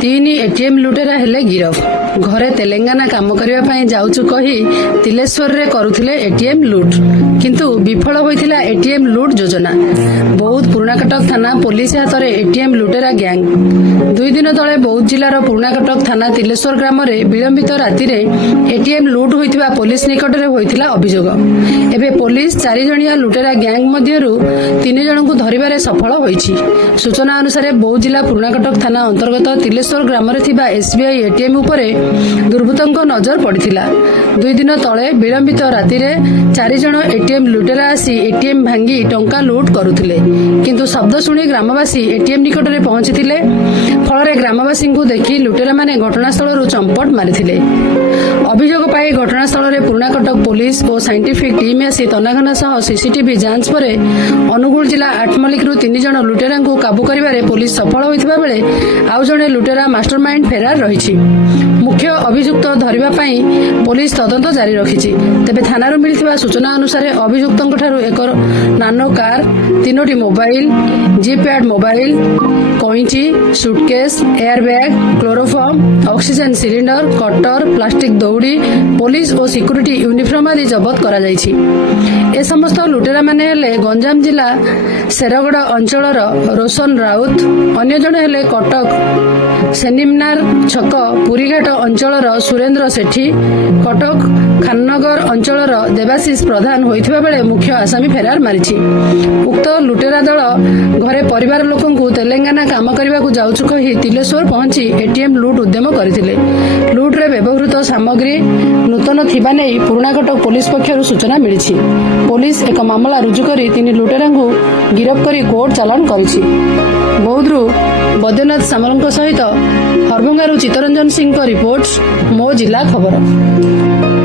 तीन एटीएम लुटेरा हेले गिरफ घरे तेलंगाना काम करने ପାଇଁ ଯାଉଛୁ କହି ତିଲେଶ୍ୱରରେ କରୁଥିଲେ एटीएम लुट किंतु विफल होइथिला एटीएम लुट योजना। बौद्ध पुराणाकटक थाना पुलिस हाथ में एटीएम लुटेरा गैंग 2 दिन तले बौद्ध जिलार पुराणाकटक थाना तिलेश्वर ग्राम में विलंबित राति एटीएम लुट होइथिबा पुलिस निकट में होइथिला अभियोग। एबे पुलिस 4 जणिया लुटेरा गैंग मध्यरु 3 जन को धरिबारे सफल होइछि। सूचना अनुसार बौद्ध जिला पुराणाकटक थाना अंतर्गत तिलेश्वर ग्राम में थिबा एसबीआई एटीएम उपरे दुर्बृत्तों नजर पड़िथिला। 2 दिन तले विलंबित राति 4 जन एटीएम लुटेरा आसी एटीएम भांगी टंका लुट करुथिले किंतु शब्द शुणी ग्रामवासी एटीएम निकट में पहुंचीथिले। फल ग्रामवासी को देखि लुटेरा माने घटनास्थल चंपट मारिथिले। अभियोग पाई घटनास्थल में पुराणाकटक पुलिस और साइंटिफिक टीम आसी तनाघना सह सीसीटीवी जांच पर अनुगुल जिला आठमल्लिकरू 3 जन लुटेरा को काबू करिबारे पुलिस सफल होइथिबा बेले आउ जणे लुटेरा मास्टरमाइंड फेरार रहिछि। मुख्य अभियुक्त धरिबा पई पुलिस तदंत जारी रखिछि। तेबे थानारू मिलिथिबा सूचना अनुसार अभियुक्तଙ୍କ ठारू एक नानो कार 3टी मोबाइल जीपैड मोबाइल कईची suitcase airbag chloroform oxygen cylinder cutter plastic दौड़ी पुलिस और सिक्यूरिटी यूनिफॉर्म आदि जबत करा जायछि। ए समस्त लुटेरा माने हेले गंजाम जिला शेरगड़ अंचलर रोशन राउत अन्य जने हेले कटक सेनिमनार छक पुरीघाट अंचलर सुरेंद्र सेठी कटक खाननगर अंचलर देवाशीष प्रधान होइथिबा बेले मुख्य आसामी फेरार मारिछि। उक्त लुटेरा दल घरे परिवार लोकंकु तेलंगाना काम करबाकू जाउछु कहि तिलेश्वर पहुंची एटीएम लुट उद्यम करथिले। लुट रे व्यवहृत सामग्री नूतन थिबा नै पुराणाकटक पुलिस पक्षरु सूचना मिलिछि। पुलिस एक मामला रुजु करी 3 लुटेरांकु गिरफ करी कोर्ट चालान करिछि। बौद्धरू बैद्यनाथ सामलଙ୍କ सहित हरभंगारू चित्तरंजन सिंह रिपोर्ट मो जिला खबर।